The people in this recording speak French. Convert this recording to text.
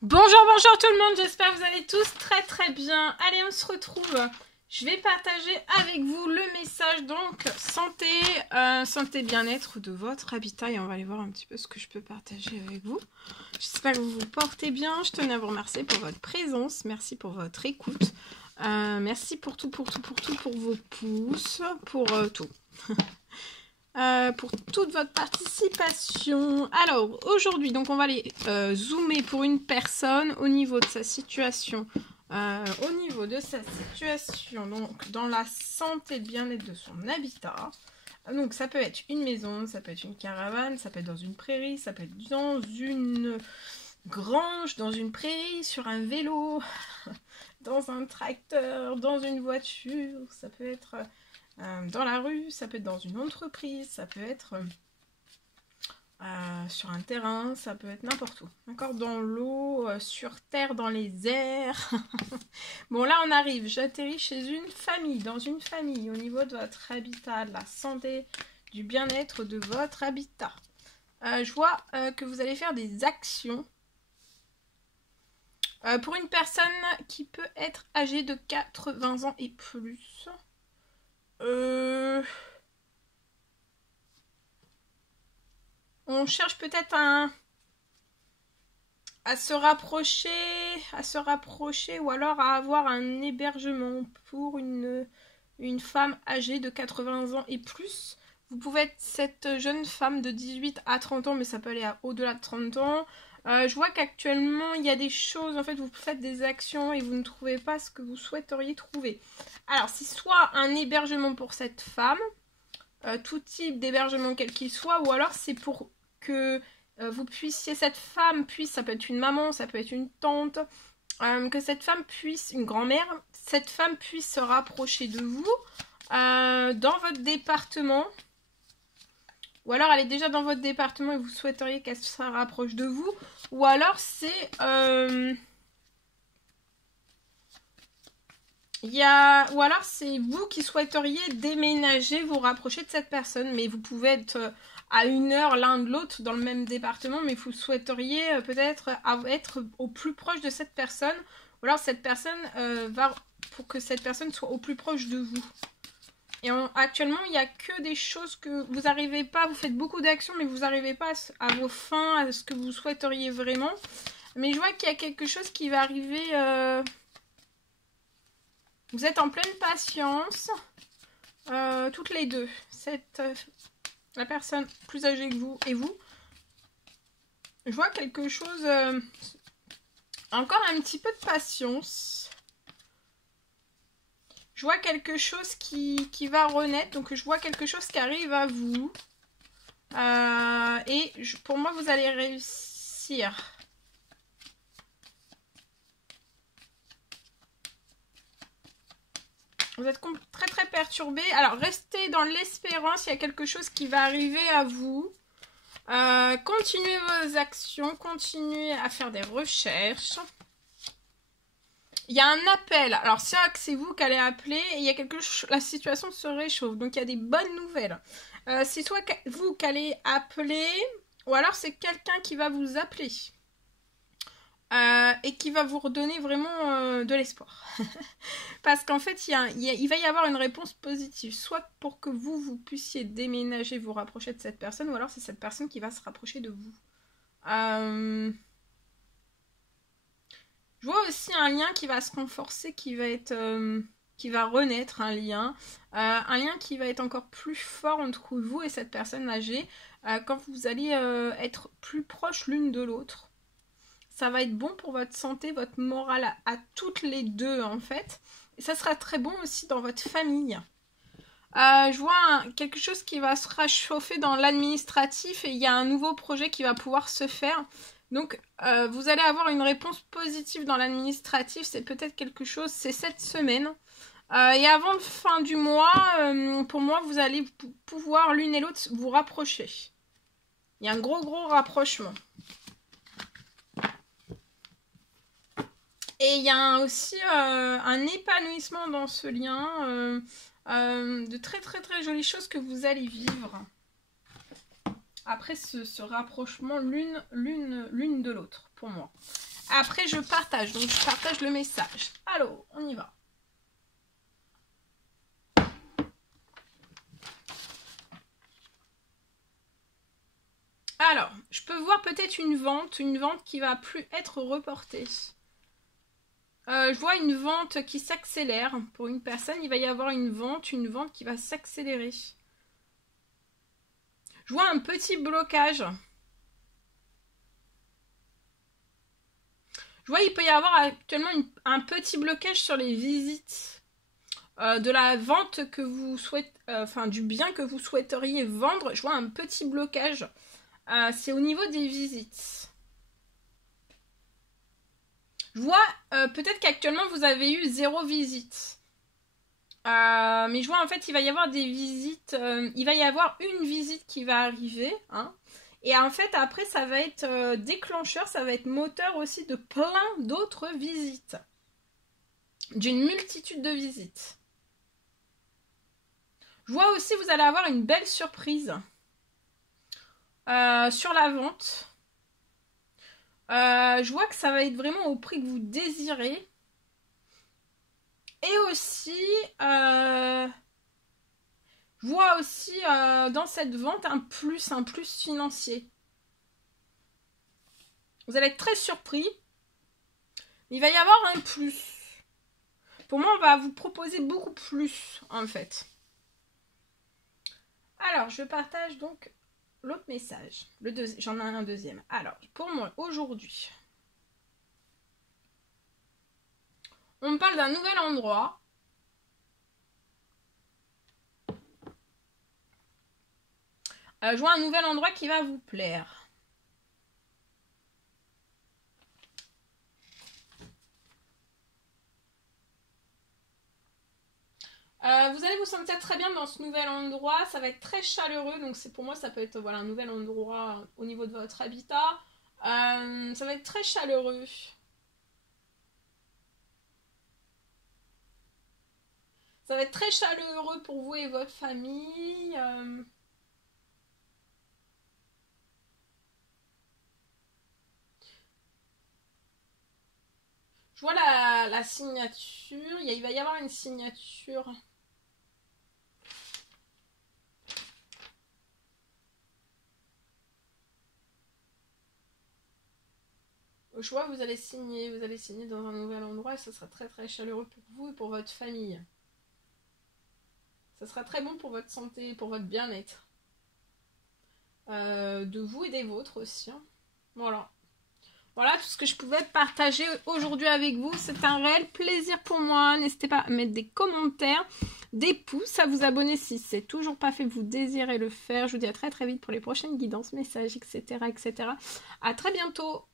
Bonjour, bonjour tout le monde, j'espère que vous allez tous très bien. Allez, on se retrouve. Je vais partager avec vous le message donc santé, santé bien-être de votre habitat et on va aller voir un petit peu ce que je peux partager avec vous. J'espère que vous vous portez bien. Je tenais à vous remercier pour votre présence, merci pour votre écoute, merci pour tout, pour vos pouces, pour tout. Pour toute votre participation. Alors, aujourd'hui, donc on va aller zoomer pour une personne au niveau de sa situation. Donc dans la santé et le bien-être de son habitat. Donc ça peut être une maison, ça peut être une caravane, ça peut être dans une prairie, ça peut être dans une grange, dans une prairie, sur un vélo, dans un tracteur, dans une voiture, ça peut être dans la rue, ça peut être dans une entreprise, ça peut être sur un terrain, ça peut être n'importe où. D'accord, dans l'eau, sur terre, dans les airs. Bon, là on arrive, j'atterris chez une famille, dans une famille, au niveau de votre habitat, de la santé, du bien-être de votre habitat. Je vois que vous allez faire des actions pour une personne qui peut être âgée de 80 ans et plus. On cherche peut-être à se rapprocher ou alors à avoir un hébergement pour une femme âgée de 80 ans et plus. Vous pouvez être cette jeune femme de 18 à 30 ans, mais ça peut aller au-delà de 30 ans. Je vois qu'actuellement, il y a des choses, en fait, vous faites des actions et vous ne trouvez pas ce que vous souhaiteriez trouver. Alors, c'est soit un hébergement pour cette femme, tout type d'hébergement quel qu'il soit, ou alors c'est pour que vous puissiez, cette femme puisse, ça peut être une maman, ça peut être une tante, que cette femme puisse, une grand-mère, cette femme puisse se rapprocher de vous dans votre département. Ou alors elle est déjà dans votre département et vous souhaiteriez qu'elle se rapproche de vous. Ou alors c'est... Ou alors c'est vous qui souhaiteriez déménager, vous rapprocher de cette personne. Mais vous pouvez être à 1 heure l'un de l'autre dans le même département. Mais vous souhaiteriez peut-être être au plus proche de cette personne. Ou alors cette personne va... pour que cette personne soit au plus proche de vous. Et actuellement, il n'y a que des choses que vous n'arrivez pas, vous faites beaucoup d'actions, mais vous n'arrivez pas à vos fins, à ce que vous souhaiteriez vraiment. Mais je vois qu'il y a quelque chose qui va arriver. Vous êtes en pleine patience, toutes les deux. La personne plus âgée que vous et vous. Je vois quelque chose, encore un petit peu de patience. Je vois quelque chose qui va renaître. Donc, je vois quelque chose qui arrive à vous. Pour moi, vous allez réussir. Vous êtes très perturbé. Alors, restez dans l'espérance. Il y a quelque chose qui va arriver à vous. Continuez vos actions. Continuez à faire des recherches. Il y a un appel. Alors, c'est vous qui allez appeler. Et il y a quelque chose. La situation se réchauffe. Donc, il y a des bonnes nouvelles. C'est soit vous qui allez appeler. Ou alors, c'est quelqu'un qui va vous appeler. Et qui va vous redonner vraiment de l'espoir. Parce qu'en fait, il va y avoir une réponse positive. Soit pour que vous puissiez déménager, vous rapprocher de cette personne. Ou alors, c'est cette personne qui va se rapprocher de vous. Je vois aussi un lien qui va se renforcer, qui va renaître, un lien qui va être encore plus fort entre vous et cette personne âgée, quand vous allez être plus proches l'une de l'autre. Ça va être bon pour votre santé, votre morale à toutes les deux en fait. Et ça sera très bon aussi dans votre famille. Je vois quelque chose qui va se réchauffer dans l'administratif et il y a un nouveau projet qui va pouvoir se faire. Donc, vous allez avoir une réponse positive dans l'administratif. C'est peut-être quelque chose, c'est cette semaine. Et avant la fin du mois, pour moi, vous allez pouvoir l'une et l'autre vous rapprocher. Il y a un gros rapprochement. Et il y a aussi un épanouissement dans ce lien, de très jolies choses que vous allez vivre. Après ce rapprochement l'une de l'autre, pour moi. Après, je partage. Donc, je partage le message. Allô, on y va. Alors, je peux voir peut-être une vente qui va plus être reportée. Je vois une vente qui s'accélère. Pour une personne, il va y avoir une vente qui va s'accélérer. Je vois un petit blocage. Je vois il peut y avoir actuellement un petit blocage sur les visites de la vente que vous souhaitez, du bien que vous souhaiteriez vendre. Je vois un petit blocage. C'est au niveau des visites. Je vois peut-être qu'actuellement vous avez eu 0 visite. Mais je vois en fait il va y avoir des visites. Il va y avoir une visite qui va arriver. Hein, et en fait après ça va être déclencheur, ça va être moteur aussi de plein d'autres visites. D'une multitude de visites. Je vois aussi vous allez avoir une belle surprise. Sur la vente. Je vois que ça va être vraiment au prix que vous désirez. Et aussi, je vois aussi dans cette vente un plus financier. Vous allez être très surpris. Il va y avoir un plus. Pour moi, on va vous proposer beaucoup plus, en fait. Alors, je partage donc l'autre message. J'en ai un deuxième. Alors, pour moi, aujourd'hui, on me parle d'un nouvel endroit. Je vois un nouvel endroit qui va vous plaire. Vous allez vous sentir très bien dans ce nouvel endroit. Ça va être très chaleureux. Donc pour moi, ça peut être un nouvel endroit au niveau de votre habitat. Ça va être très chaleureux. Ça va être très chaleureux pour vous et votre famille. Je vois la signature. Il va y avoir une signature. Je vois que vous allez signer dans un nouvel endroit et ça sera très très chaleureux pour vous et pour votre famille. Ça sera très bon pour votre santé, pour votre bien-être. De vous et des vôtres aussi. Hein. Voilà. Voilà tout ce que je pouvais partager aujourd'hui avec vous. C'est un réel plaisir pour moi. N'hésitez pas à mettre des commentaires, des pouces, à vous abonner si c'est toujours pas fait, vous désirez le faire. Je vous dis à très très vite pour les prochaines guidances, messages, etc. etc. À très bientôt.